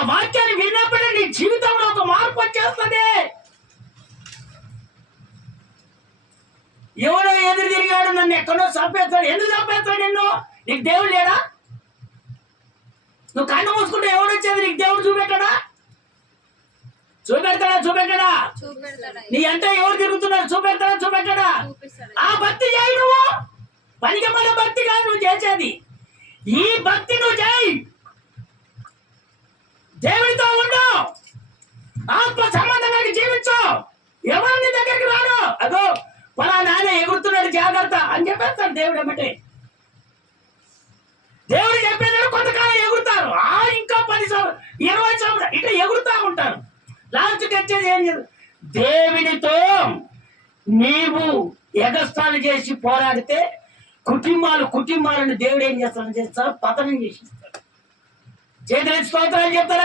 ఆ వాక్యాన్ని విన్నప్పుడే నీ జీవితంలో ఒక మార్పు వచ్చేస్తుంది. ఎవడో ఎదురు తిరిగాడు, నన్ను ఎక్కడో చంపేస్తాడు. ఎందుకు చంపేస్తాడు నిన్ను? నీకు దేవుడు లేడా? నువ్వు కన్ను మూసుకుంటే ఎవడు వచ్చేది? నీకు దేవుడు చూపెట్టాడా? చూపెట్టాడా? నీ అంటే ఎవరు తిరుగుతున్నారు? చూపెట్టాడా? ఆ భక్తి చేయి. నువ్వు పనికిమాలిన భక్తి కాదు నువ్వు చేసేది. ఈ భక్తి నువ్వు చేయి. దేవుడితో ఉండు, ఆత్మ సంబంధంగా జీవించు. ఎవరిని దగ్గరికి రాడు. అదో నానే ఎగురుతున్నాడు జాగ్రత్త అని చెప్పేస్తాడు దేవుడు. ఏమంటే దేవుడు చెప్పేదాడు కొంతకాలం ఎగురుతారు. ఇంకా 10 సంవత్సరాలు 20 సంవత్సరాలు ఇట్లా ఎగురుతా ఉంటారు. లాస్ట్కి వచ్చేది ఏం చేయాలి? దేవునితో నీవు ఎగస్టాలు చేసి పోరాడితే కుటుంబాలను దేవుడు ఏం చేస్తాడు? పతనం చేసిస్తాడు. చేతులు స్తోత్రాలు చెప్తారా?